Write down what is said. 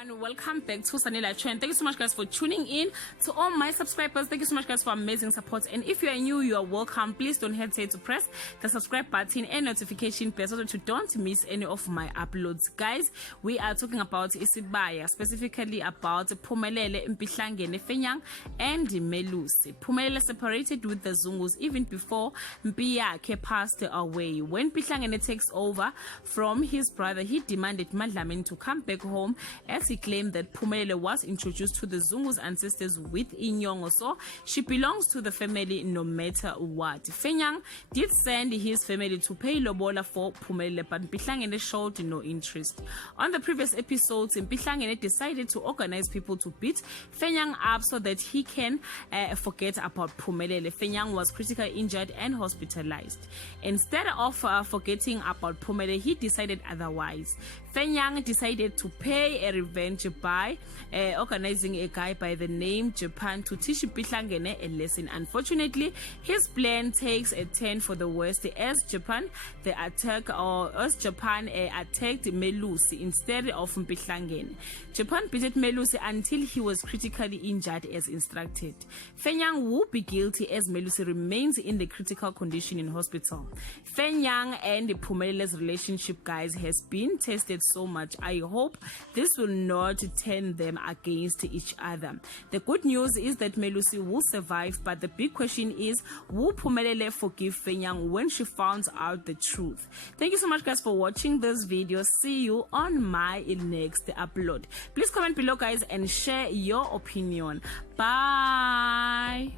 everyone, welcome back to Sanela Trend. Thank you so much guys for tuning in. To all my subscribers, thank you so much guys for amazing support, and if you are new, you are welcome. Please don't hesitate to press the subscribe button and notification bell so that you don't miss any of my uploads. Guys, we are talking about Isibaya, specifically about Phumelele, Mpihlangene Fenyang and Melusi. Phumelele separated with the Zungus even before Mpiyakhe passed away. When Mpihlangene takes over from his brother, he demanded Madlamini to come back home, as he claimed that Phumelele was introduced to the Zungus ancestors with Inyongo, so she belongs to the family no matter what. Fenyang did send his family to pay lobola for Phumelele, but Mpihlangene showed no interest. On the previous episodes, Mpihlangene decided to organize people to beat Fenyang up so that he can forget about Phumelele. Fenyang was critically injured and hospitalized. Instead of forgetting about Phumelele, he decided otherwise. Fenyang decided to pay a revenge by organizing a guy by the name Japan to teach Mpihlangene a lesson. Unfortunately, his plan takes a turn for the worst as Japan attacked Melusi instead of Mpihlangene. Japan beat Melusi until he was critically injured as instructed. Fenyang will be guilty as Melusi remains in the critical condition in hospital. Fenyang and Phumelele's relationship, guys, has been tested so much. I hope this will not turn them against each other. The good news is that Melusi will survive, but the big question is, will Phumelele forgive Fenyang when she finds out the truth? Thank you so much guys for watching this video. See you on my next upload. Please comment below guys and share your opinion. Bye.